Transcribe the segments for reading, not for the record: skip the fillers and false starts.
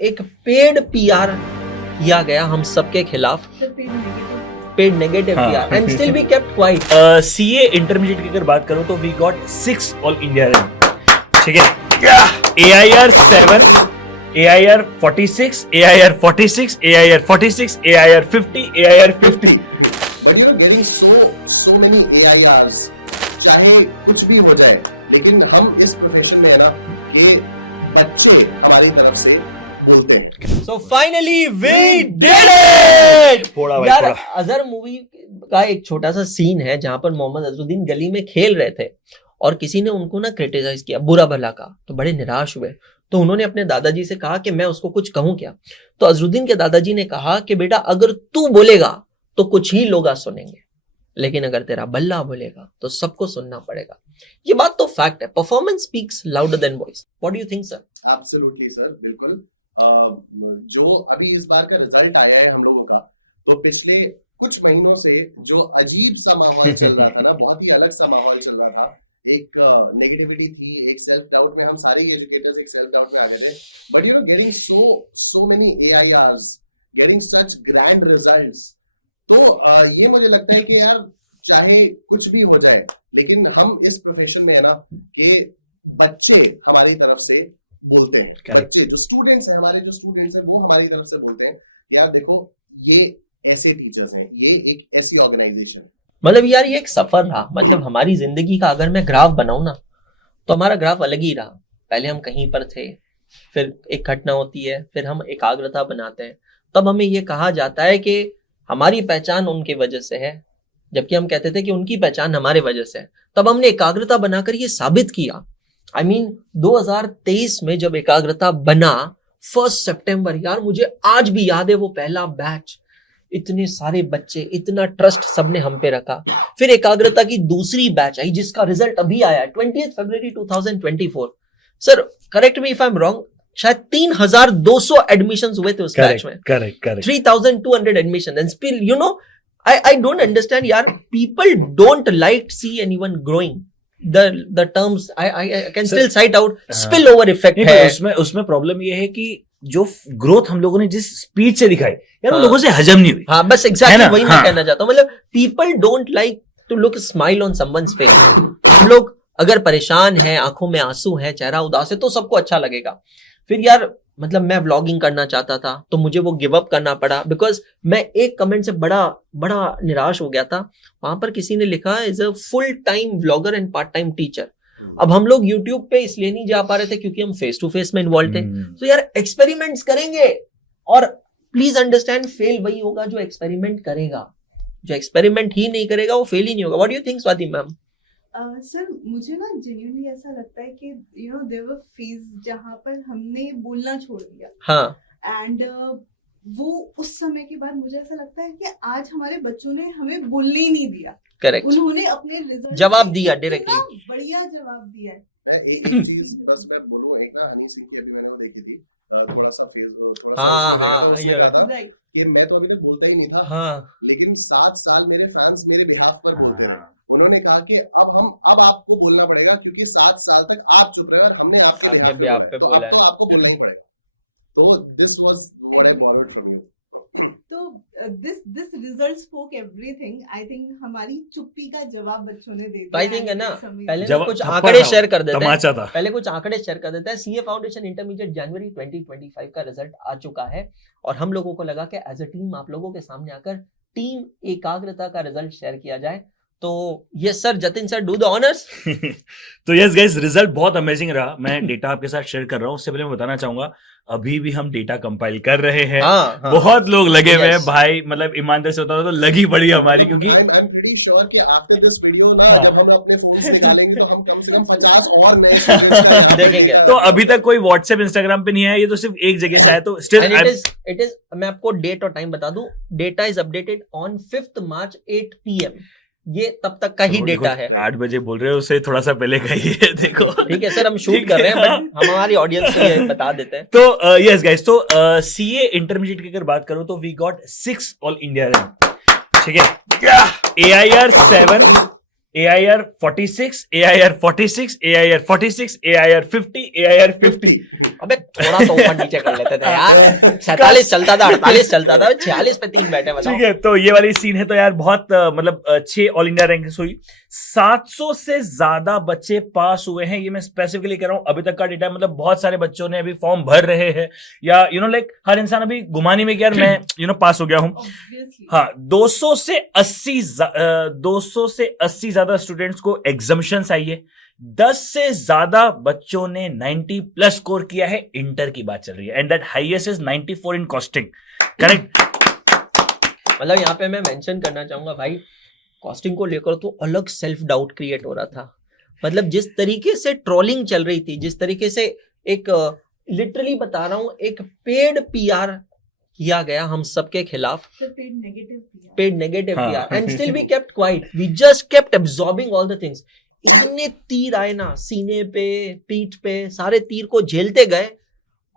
एक paid PR किया गया हम सबके खिलाफ, paid negative PR, and still we kept quiet. CA intermediate की अगर बात करूं तो we got 6 all India rank, ठीक है। AIR 7, AIR 46, AIR 46, AIR 46, AIR 50, AIR 50. But you know, getting so many AIRs, चाहे कुछ भी हो जाए, लेकिन हम इस प्रोफेशन में है ना कि बच्चे हमारी तरफ से बोलते हैं। So finally we did it! फोड़ा भाई, यार फोड़ा। अजहर मूवी का एक छोटा सा सीन है जहां पर मोहम्मद अजहरुद्दीन गली में खेल रहे थे और किसी ने उनको ना क्रिटिसाइज किया बुरा भला का, तो बड़े निराश हुए। तो उन्होंने अपने दादाजी से कहा कि मैं उसको कुछ कहूं क्या। तो अजहरुद्दीन के दादाजी ने कहा कि बेटा अगर तू बोलेगा तो कुछ ही लोग सुनेंगे, लेकिन अगर तेरा बल्ला बोलेगा तो सबको सुनना पड़ेगा। ये बात तो फैक्ट है। Performance speaks louder than voice. What do you think sir? Absolutely sir, बिल्कुल। जो अभी इस बार का रिजल्ट आया है हम लोगों का, तो पिछले कुछ महीनों से जो अजीब सा माहौल चल रहा था ना, बहुत ही अलग सा माहौल चल रहा था। एक नेगेटिविटी थी, एक सेल्फ डाउट में, हम सारे एजुकेटर्स एक सेल्फ डाउट में आ गए थे। But you know, getting so many AIRs, getting such grand results, तो ये मुझे लगता है कि यार चाहे कुछ भी हो जाए, लेकिन हम इस प्रोफेशन में है ना कि बच्चे हमारी तरफ से बोलते हैं। Correct. बच्चे जो स्टूडेंट्स हैं, हमारे जो स्टूडेंट्स हैं, वो हमारी तरफ से बोलते हैं यार देखो ये ऐसे टीचर्स हैं, ये एक ऐसी ऑर्गेनाइजेशन। मतलब यार ये एक सफर रहा। मतलब हमारी जिंदगी का अगर मैं ग्राफ बनाऊं ना, तो हमारा ग्राफ अलग ही रहा। पहले हम कहीं पर थे, फिर एक घटना होती है, फिर हम एकाग्रता बनाते हैं, तब हमें ये कहा जाता है कि हमारी पहचान उनकी वजह से है, जबकि हम कहते थे कि उनकी पहचान हमारे वजह से है। तब हमने एकाग्रता बनाकर ये साबित किया। I mean, 2023 में जब एकाग्रता बना 1 सितंबर, यार मुझे आज भी याद है वो पहला बैच, इतने सारे बच्चे, इतना ट्रस्ट सबने हम पे रखा। फिर एकाग्रता की दूसरी बैच आई जिसका रिजल्ट अभी आया 20 फरवरी 2024। Sir correct me if I am wrong, शायद 3200 एडमिशंस हुए थे उस बैच में। Correct 3200 admission, and still you know I don't understand यार, people don't like to see anyone growing. The terms I can still cite out, spillover effect है। उसमें problem ये है कि जो ग्रोथ हम लोगों ने जिस स्पीड से दिखाई यार, वो लोगों से हजम नहीं हुई। हाँ बस एग्जैक्टली वही मैं कहना चाहता हूँ। मतलब people don't like to look smile on someone's face. हम लोग अगर परेशान हैं, आंखों में आंसू है, चेहरा उदास है, तो सबको अच्छा लगेगा। फिर यार मतलब मैं व्लॉगिंग करना चाहता था तो मुझे वो गिव अप करना पड़ा, बिकॉज मैं एक कमेंट से बड़ा निराश हो गया था। वहां पर किसी ने लिखा is a full time vlogger and part time teacher. अब हम लोग यूट्यूब पे इसलिए नहीं जा पा रहे थे क्योंकि हम फेस टू फेस में इन्वॉल्व थे। तो यार एक्सपेरिमेंट्स करेंगे, और प्लीज अंडरस्टैंड फेल वही होगा जो एक्सपेरिमेंट करेगा। जो एक्सपेरिमेंट ही नहीं करेगा वो फेल ही नहीं होगा। What do you think Swati ma'am? Sir मुझे ना जेन्युइनली ऐसा लगता है कि you know there were phase जहां पर हमने बोलना छोड़ दिया। हाँ, एंड वो उस समय के बाद मुझे ऐसा लगता है कि आज हमारे बच्चों ने हमें बोलने ही नहीं दिया। करेक्ट, उन्होंने अपने रिजल्ट जवाब दिया डायरेक्टली। बढ़िया जवाब दिया है। मैं एक चीज बस मैं बोलूं, एक ना हनी सिंह की अभी मैंने वो देखी थी, थोड़ा सा फेस, थोड़ा हाँ, सा ये राइट। कि मैं तो अभी तक बोलता ही नहीं था, हाँ, लेकिन 7 साल मेरे फैंस मेरे बिहाफ पर बोलते रहे। उन्होंने कहा कि अब आपको बोलना पड़ेगा क्योंकि 7 साल तक आप चुप रहे और हमने आपके बिहाफ पे बोला है, तो आपको बोलना ही पड़ेगा। तो this was what I got from you. तो this result spoke everything. I think हमारी चुप्पी का जवाब बच्चों ने दे दिया। आई थिंक है ना, पहले जब कुछ थप्पड़ आंकड़े था, शेयर कर देते तमाचा हैं। था। पहले कुछ आंकड़े शेयर कर देता है। सीए फाउंडेशन इंटरमीडिएट जनवरी 2025 का रिजल्ट आ चुका है और हम लोगों को लगा कि एज अ टीम आप लोगों के सामने आकर टीम एकाग्रता का रिजल्ट शेयर किया जाए। तो yes sir, Jatin sir do the honours. तो यस गाइस, रिजल्ट बहुत अमेजिंग रहा। मैं डेटा आपके साथ शेयर कर रहा हूँ। उससे पहले मैं बताना चाहूंगा अभी भी हम डेटा कंपाइल कर रहे हैं। हाँ, बहुत लोग लगे हुए हैं Yes. भाई, मतलब ईमानदारी से बताओ तो लगी पड़ी हमारी, क्योंकि आई एम प्रीटी श्योर कि आफ्टर दिस वीडियो ना, जब हम अपने फोन से निकालेंगे तो हम कम से कम 50 और नए students देखेंगे। तो अभी तक कोई व्हाट्सएप इंस्टाग्राम पे नहीं है, ये तो सिर्फ एक जगह से है। तो स्टिल इट इज मैं आपको डेट और टाइम बता दूं, data is updated on 5th March 8 PM। ये तब तक का ही डेटा है। 8 बजे बोल रहे हो, उससे थोड़ा सा पहले का ही है। देखो ठीक है सर, हम शूट कर रहे हैं, बट हम हमारी ऑडियंस को ये बता देते हैं। तो यस गाइस, तो सीए इंटरमीडिएट की अगर बात करूं तो we got 6 all India rank, ठीक है। AIR 7, AIR 46, AIR 46, AIR 46, AIR 50, AIR 50. अबे थोड़ा तो ऊपर नीचे कर लेते थे यार, 47 चलता था, 48 चलता था, 46 पे 3 बैठे, बताओ। ठीक है, तो ये वाली सीन है। तो यार बहुत मतलब 6 ऑल इंडिया रैंकिंग्स हुई, 700 से ज्यादा बच्चे पास हुए हैं। ये मैं स्पेसिफिकली कह रहा हूं, अभी तक का डेटा, मतलब बहुत सारे बच्चों ने अभी फॉर्म भर रहे हैं, या लाइक हर इंसान अभी गुमानी में कि यार मैं पास हो गया हूं। हाँ, 200 से 80 ज्यादा स्टूडेंट्स को एग्जम्पशंस आई है। 10 से ज्यादा बच्चों ने 90 प्लस स्कोर किया है। इंटर की बात चल रही है, and that highest is 94 in costing, correct. मतलब यहाँ पे मैं मेंशन करना चाहूंगा भाई, कॉस्टिंग को लेकर तो अलग सेल्फ डाउट क्रिएट हो रहा था। मतलब जिस तरीके से ट्रोलिंग चल रही थी, जिस तरीके से एक लिटरली बता रहा हूं, एक पेड पीआर किया गया हम सबके खिलाफ, paid negative PR, and still we kept quiet, we just kept absorbing all the things. इतने तीर आए ना, सीने पे, पीठ पे, सारे तीर को झेलते गए,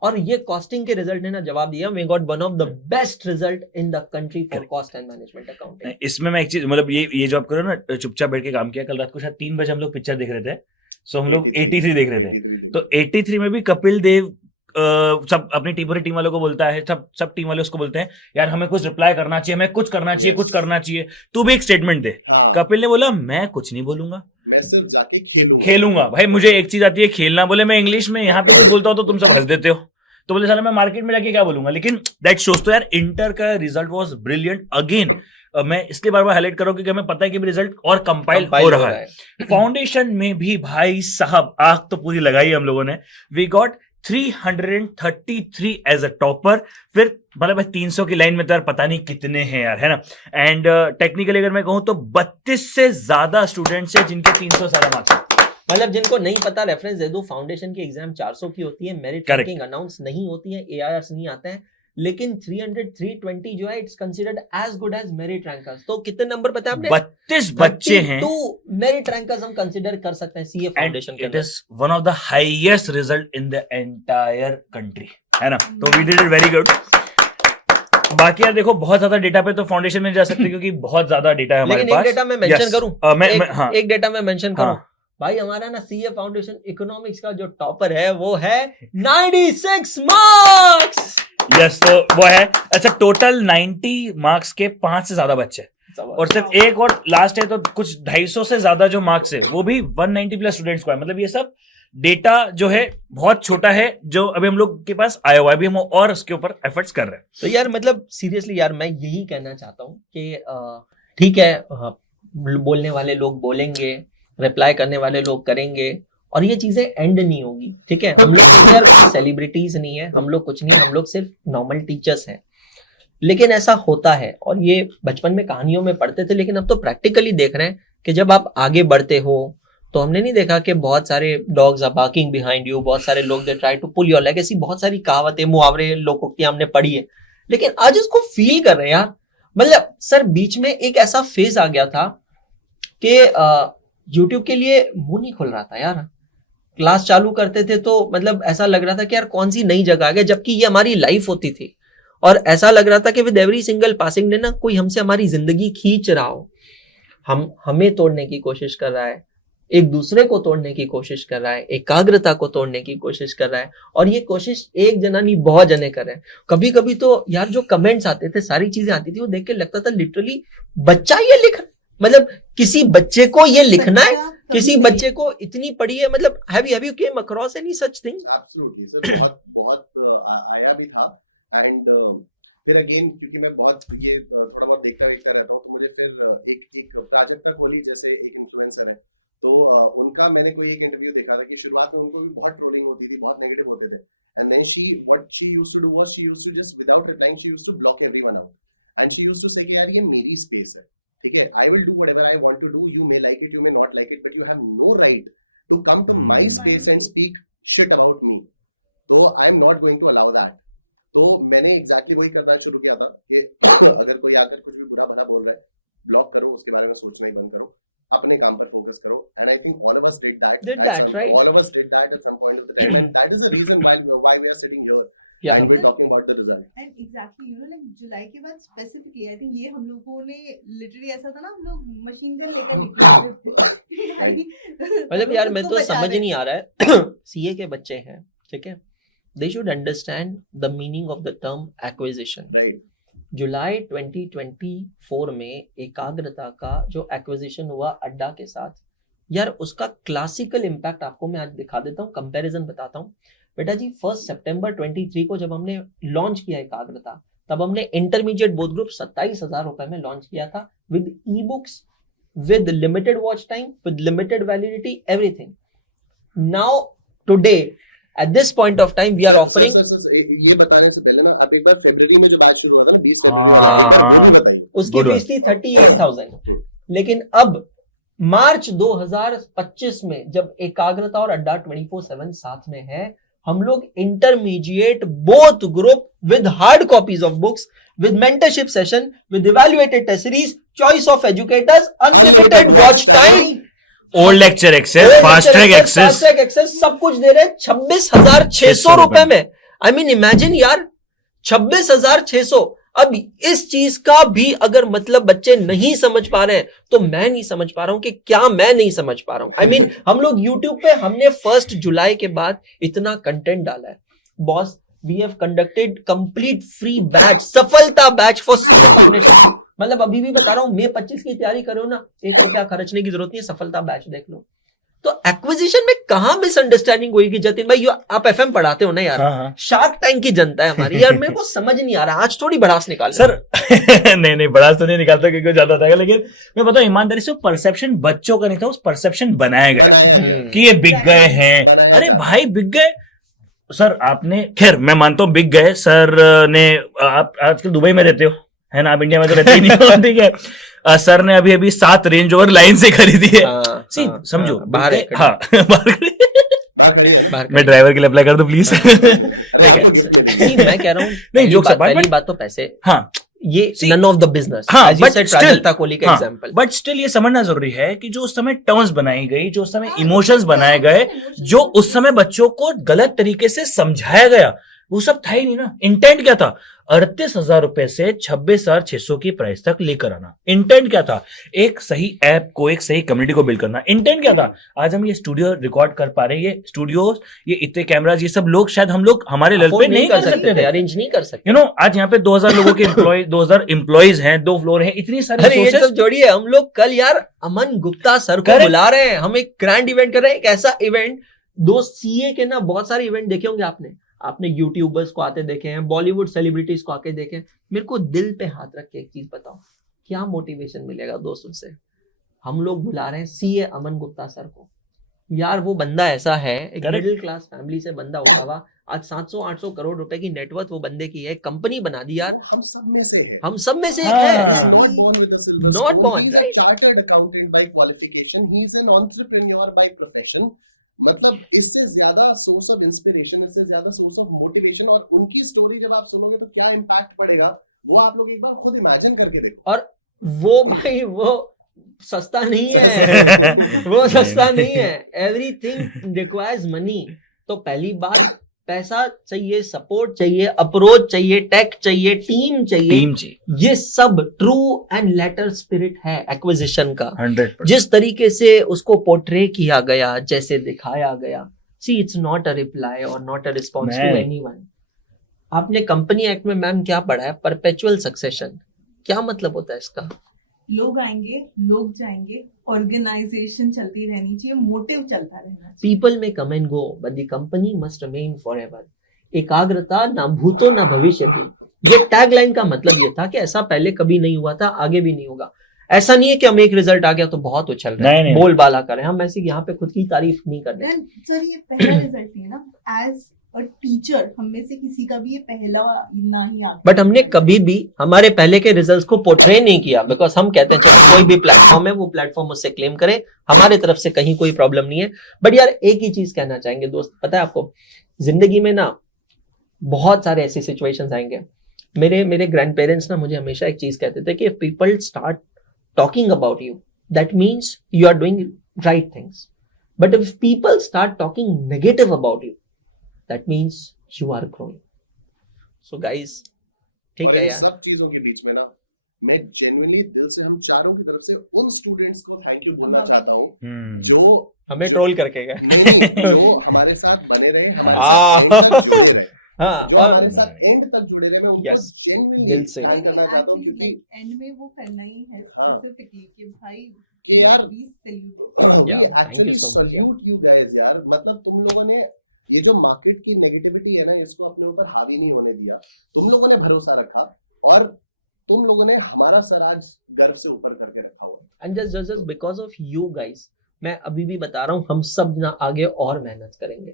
और ये कॉस्टिंग के रिजल्ट ने ना जवाब दिया। We got one of the best result in the country for cost and management accounting. इसमें मैं एक चीज, मतलब ये जो आप करो ना, चुपचाप बैठ के काम किया। कल रात को शायद 3 बजे हम लोग पिक्चर देख रहे थे, सो हम लोग 83 देख रहे थे। तो 83 में भी कपिल देव सब अपनी पूरी टीम वालों को बोलता है, सब टीम वाले उसको बोलते हैं यार हमें कुछ रिप्लाई करना चाहिए, हमें कुछ करना चाहिए, कुछ करना चाहिए, तू भी एक स्टेटमेंट दे। कपिल ने बोला मैं कुछ नहीं बोलूंगा, मैं सिर्फ जाके खेलूंगा। भाई मुझे एक चीज आती है खेलना। बोले मैं इंग्लिश में यहाँ पे कुछ बोलता हूँ तो तुम सब हंस देते हो, तो बोले साला मैं मार्केट में जाके क्या बोलूंगा। लेकिन दैट शोज, तो यार इंटर का रिजल्ट वाज ब्रिलियंट अगेन। मैं इसलिए बार बार हाईलाइट कर रहा हूं क्योंकि हमें पता है कि रिजल्ट और कंपाइल हो रहा है। फाउंडेशन में भी भाई साहब आग तो पूरी लगाई हम लोगों ने। We got 333 as a topper. फिर मतलब 300 की लाइन में तो यार पता नहीं कितने हैं यार, है ना। एंड टेक्निकली अगर मैं कहूं तो 32 से ज्यादा स्टूडेंट्स हैं जिनके 300 सारा मार्क्स। मतलब जिनको नहीं पता, रेफरेंस दे दो, फाउंडेशन की एग्जाम 400 की होती है, मेरिट रैंकिंग अनाउंस नहीं होती है, एआईआरस नहीं आते हैं, लेकिन 320 जो है it's considered as good as merit rankers. तो कितने नंबर बताया आपने? 32 बच्चे हैं। तो मेरिट रैंकर्स हम कंसीडर कर सकते हैं सीए फाउंडेशन के अंदर। It is one of the highest result in the entire country, है ना। तो we did it very good. बाकी यार देखो बहुत ज्यादा डेटा पे तो फाउंडेशन में जा सकते हैं क्योंकि बहुत ज्यादा डेटा है हमारे पास। एक डेटा मैं मेंशन करूं, हाँ। एक डेटा मैं मेंशन करूं भाई, हमारा ना सीए फाउंडेशन इकोनॉमिक्स का जो टॉपर है वो है 96 मार्क्स। यस, तो वो है। अच्छा, टोटल 90 मार्क्स के 5 से ज्यादा बच्चे, और सिर्फ एक और लास्ट है तो कुछ 250 से ज्यादा जो मार्क्स है वो भी 190 प्लस स्टूडेंट्स को है। मतलब ये सब डेटा जो है बहुत छोटा है जो अभी हम लोग के पास आया हुआ है, अभी हम और उसके ऊपर एफर्ट्स कर रहे हैं। तो यार मतलब सीरियसली यार मैं यही कहना चाहता हूँ कि ठीक है, बोलने वाले लोग बोलेंगे, रिप्लाई करने वाले लोग करेंगे, और ये चीजें एंड नहीं होगी। ठीक है, हम लोग यार सेलिब्रिटीज नहीं है, हम लोग कुछ नहीं, हम लोग सिर्फ नॉर्मल टीचर्स हैं। लेकिन ऐसा होता है, और ये बचपन में कहानियों में पढ़ते थे, लेकिन अब तो प्रैक्टिकली देख रहे हैं कि जब आप आगे बढ़ते हो तो हमने नहीं देखा कि बहुत सारे dogs are barking behind you, बहुत सारे लोग they try to pull your leg, ऐसी बहुत सारी कहावतें, मुहावरे, लोकोक्तियां हमने पढ़ी है, लेकिन आज उसको फील कर रहे हैं यार। मतलब सर बीच में एक ऐसा फेज आ गया था कि यूट्यूब के लिए मुंह नहीं खुल रहा था यार। क्लास चालू करते थे तो मतलब ऐसा लग रहा था कि यार कौन सी नई जगह आ गया, जबकि ये हमारी लाइफ होती थी, और ऐसा लग रहा था कि with every single passing day ना कोई हमसे हमारी जिंदगी खींच रहा हो, हमें तोड़ने की कोशिश कर रहा है, एक दूसरे को तोड़ने की कोशिश कर रहा है, एकाग्रता को तोड़ने की कोशिश कर रहा है, और ये कोशिश एक जना नहीं बहुत जने कर रहे हैं। कभी कभी तो यार जो कमेंट्स आते थे, सारी चीजें आती थी, वो देख के लगता था लिटरली बच्चा ये लिख, मतलब किसी बच्चे को ये लिखना है, किसी बच्चे को इतनी पड़ी है। मतलब have you came across any such thing? Absolutely sir, बहुत आया भी था। एंड फिर अगेन क्योंकि मैं बहुत ये थोड़ा बहुत देखता रहता हूँ, तो मुझे फिर एक प्राजक्ता कोहली जैसे एक इन्फ्लुएंसर है, तो उनका मैंने कोई एक इंटरव्यू देखा था कि शुरुआत में उनको भी बहुत ट्रोलिंग होती थी, बहुत नेगेटिव होते थे, and then what she used to do was she used to just without replying she used to block everyone out, and she used to say कि यार ये मेरी स्पेस है, ठीक है, I will do whatever I want to do, you may like it, you may not like it, but you have no right to come to my space and speak shit about me, तो आई am not going to allow that. तो मैंने exactly वही करना शुरू किया था कि अगर कोई आकर कुछ भी बुरा भला बोल रहा है, ब्लॉक करो, उसके बारे में सोचना ही बंद करो, अपने काम पर फोकस करो। And I think all of us did that, right? All of us did that at some point of the time, and that is the reason why we are sitting here. Yeah, and we're talking about the result. And exactly, like जुलाई के बाद specifically, I think ये हम लोगों ने literally ऐसा था ना, हम लोग मशीन गन लेकर निकले थे। मतलब यार मैं तो समझ नहीं आ रहा है, सीए के बच्चे हैं, ठीक है, they should understand the meaning of the term acquisition. Right. जुलाई 2024 में एकाग्रता का जो एक्विजिशन हुआ अड्डा के साथ, यार उसका क्लासिकल इम्पैक्ट आपको मैं आज दिखा देता हूँ, कंपैरिजन बताता हूँ। बेटा जी 1 सितंबर 23 को जब हमने लॉन्च किया एकाग्रता, तब हमने इंटरमीडिएट बोथ ग्रुप 27,000 रुपए में लॉन्च किया था, with e books, with limited watch time, with limited validity, everything. Now today at this point of time we are offering sir, ये बताने से पहले ना, आप एक बार फरवरी में जो बात शुरू हुआ था ना 20 हाँ, फरवरी, बताइए उसकी फीस थी 38,000, लेकिन अब मार्च 2025 में जब एकाग्रता और अड्डा 24/7 साथ में है, हम लोग intermediate both group with hard copies of books, with mentorship session, with evaluated test series, choice of educators, unlimited watch time, old lecture access, fast track access, सब कुछ दे रहे हैं 26,600 रुपए में। आई मीन इमेजिन यार, 26,600। अब इस चीज का भी अगर मतलब बच्चे नहीं समझ पा रहे हैं, तो मैं नहीं समझ पा रहा हूं कि क्या मैं नहीं समझ पा रहा हूं। आई मीन हम लोग YouTube पे हमने 1 जुलाई के बाद इतना कंटेंट डाला है boss. We have conducted complete free batch, सफलता बैच फॉर सीए फाउंडेशन। मतलब अभी भी बता रहा हूं, May 25 की तैयारी करो ना, 1 रुपया खर्चने की जरूरत नहीं है, सफलता बैच देख लो। तो एक्विजिशन में कहां मिसअंडरस्टैंडिंग हुई कि जतिन भाई आप एफएम पढ़ाते हो ना यार, हाँ। शार्क टैंक की जनता है हमारी यार, मेरे को समझ नहीं आ रहा, आज थोड़ी बड़ास निकाल सर नहीं बड़ास तो नहीं निकालता क्योंकि ज्यादा था, लेकिन मैं बताऊं ईमानदारी से, परसेप्शन बच्चों का नहीं था, उस परसेप्शन बनाया गया कि ये बिक गए हैं। अरे भाई बिक गए सर, आपने, खैर मैं मानता हूं बिक गए सर ने, आप आजकल दुबई में रहते हो है ना, आप इंडिया में तो रहते ही नहीं हो, ठीक है। सर ने अभी 7 रेंज ओवर लाइन से खरीदी है। समझो बाहर, हाँ मैं ड्राइवर के लिए अप्लाई कर दूं प्लीज। मैं कह रहा हूँ नहीं, जोक से पहली बात तो पैसे, हाँ ये नन ऑफ द बिजनेस, हाँ, बट स्टिल ये समझना जरूरी है कि जो उस समय टर्म्स बनाई गई, जो उस समय इमोशंस बनाए गए, जो उस समय बच्चों को गलत तरीके से समझाया गया, वो सब था ही नहीं ना। इंटेंट क्या था? 38,000 रुपए से 26,600 की प्राइस तक लेकर आना। इंटेंट क्या था? एक सही ऐप को, एक सही कम्युनिटी को बिल्ड करना। इंटेंट क्या था? आज हम ये स्टूडियो रिकॉर्ड कर पा रहे हैं, ये स्टूडियोज, ये इतने कैमराज, ये सब लोग शायद हम लोग हमारे लेवल पे नहीं कर सकते थे, अरेंज नहीं कर सकते। यू नो, आज यहाँ पे 2,000 लोगों के 2,000 एम्प्लॉइज हैं, 2 फ्लोर हैं, इतनी सारी ये सब जोड़िए। हम लोग कल यार अमन गुप्ता सर को बुला रहे हैं, हम एक ग्रैंड इवेंट कर रहे हैं, एक ऐसा इवेंट, 2 सीए के ना बहुत सारे इवेंट देखे होंगे आपने यूट्यूबर्स को आते देखे हैं, बॉलीवुड सेलिब्रिटीज को आके देखे हैं। मेरे को दिल पे हाथ रख के एक चीज बताओ, क्या मोटिवेशन मिलेगा दोस्तों से? हम लोग बुला रहे हैं सीए अमन गुप्ता सर को। यार वो बंदा ऐसा है, एक मिडिल क्लास फैमिली से बंदा उठा हुआ, आज 700-800 करोड़ रुपए की नेटवर्थ वो बंदे की है, कंपनी बना दी यार। हम सब में से है, हम सब में से एक है। Not born, right? Chartered accountant by qualification, he is an entrepreneur by profession. मतलब इससे ज्यादा सोर्स ऑफ इंस्पिरेशन, इससे ज्यादा सोर्स ऑफ मोटिवेशन, और उनकी स्टोरी जब आप सुनोगे तो क्या इम्पैक्ट पड़ेगा, वो आप लोग एक बार खुद इमेजिन करके देखो। और वो भाई वो सस्ता नहीं है, वो सस्ता नहीं है। Everything requires money. तो पहली बात, पैसा चाहिए, सपोर्ट चाहिए, अप्रोच चाहिए, टेक चाहिए, टीम चाहिए। ये सब ट्रू एंड लेटर स्पिरिट है एक्विजिशन का। 100%। जिस तरीके से उसको पोर्ट्रे किया गया, जैसे दिखाया गया, see it's not a reply और not a response to anyone. आपने कंपनी एक्ट में मैम क्या पढ़ा है? Perpetual succession. क्या मतलब होता है इसका? लोग आएंगे, लोग जाएंगे, ऑर्गेनाइजेशन चलती रहनी चाहिए, मोटिव चलता रहना चाहिए। पीपल में come and go but the company must remain forever. एकाग्रता ना भूतो ना भविष्यति। ये टैगलाइन का मतलब ये था कि ऐसा पहले कभी नहीं हुआ था, आगे भी नहीं होगा। ऐसा नहीं है कि हम एक रिजल्ट आ गया तो बहुत उछल रहे हैं, बोलबाला करें। हम ऐसे यहाँ पे खुद की तारीफ नहीं कर रहे। सर ये पहला रिजल्ट नहीं है ना, एज और टीचर हम में से किसी का भी ये पहला ना ही आ। बट हमने कभी भी हमारे पहले के रिजल्ट्स को पोर्ट्रे नहीं किया, बिकॉज हम कहते हैं चलो कोई भी प्लेटफॉर्म है, वो प्लेटफॉर्म उससे क्लेम करे, हमारे तरफ से कहीं कोई प्रॉब्लम नहीं है। बट यार एक ही चीज कहना चाहेंगे दोस्त, पता है आपको, जिंदगी में ना बहुत सारे ऐसे सिचुएशंस आएंगे। मेरे ग्रैंड पेरेंट्स ना मुझे हमेशा एक चीज कहते थे कि if people start talking about you, that means you are doing right things, but if people start talking negative about you, that means you are growing. So guys, ठीक है यार, सब चीजों के बीच में ना मैं जेन्युइनली दिल से हम चारों की तरफ से उन स्टूडेंट्स को थैंक यू बोलना चाहता हूँ हम्म, जो हमें ट्रोल करके गए। जो हमारे साथ बने रहे, हाँ। हमारे साथ जुड़े रहे, हाँ, जो और हमारे साथ एंड तक जुड़े रहे, मैं उनको Yes, genuinely दिल से। thank करना चाहता हूँ एक्चुअली क्योंकि लाइक एंड में वो करना ही है हाँ। स्पेसिफिकली कि भाई कि यार please salute. Yeah, we thank you actually so much, yeah. salute you guys यार, मतलब तुम लोगों ने ये जो मार्केट की नेगेटिविटी है ना, इसको अपने ऊपर हावी नहीं होने दिया, तुम लोगों ने भरोसा रखा और तुम लोगों ने हमारा सर आज गर्व से ऊपर करके रखा हुआ। And just because of you guys, मैं अभी भी बता रहा हूँ, हम सब ना आगे और मेहनत करेंगे,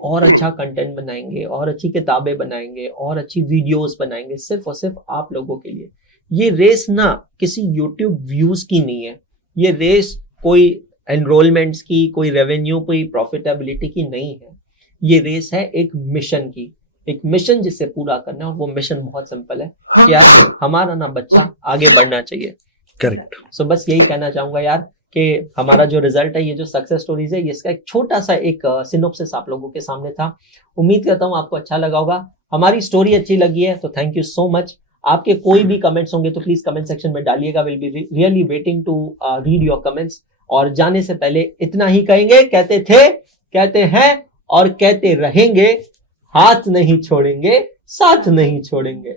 और अच्छा कंटेंट बनाएंगे, और अच्छी किताबें बनाएंगे, और अच्छी वीडियोस बनाएंगे, सिर्फ और सिर्फ आप लोगों के लिए। ये रेस ना किसी यूट्यूब व्यूज की नहीं है, ये रेस कोई एनरोलमेंट्स की, कोई रेवेन्यू, कोई प्रॉफिटेबिलिटी की नहीं है। ये रेस है एक मिशन की, एक मिशन जिसे पूरा करना है। वो मिशन बहुत सिंपल है कि यार हमारा ना बच्चा आगे बढ़ना चाहिए। करेक्ट। सो बस यही कहना चाहूंगा यार कि हमारा जो रिजल्ट है, ये जो सक्सेस स्टोरीज है, इसका एक छोटा सा एक सिनोप्सिस आप लोगों के सामने था। उम्मीद करता हूँ आपको अच्छा लगा होगा। हमारी स्टोरी अच्छी लगी है तो थैंक यू सो मच। आपके कोई भी कमेंट्स होंगे तो प्लीज कमेंट सेक्शन में डालिएगा। Will be really waiting to read your comments. और जाने से पहले इतना ही कहेंगे, कहते थे, कहते हैं और कहते रहेंगे, हाथ नहीं छोड़ेंगे, साथ नहीं छोड़ेंगे।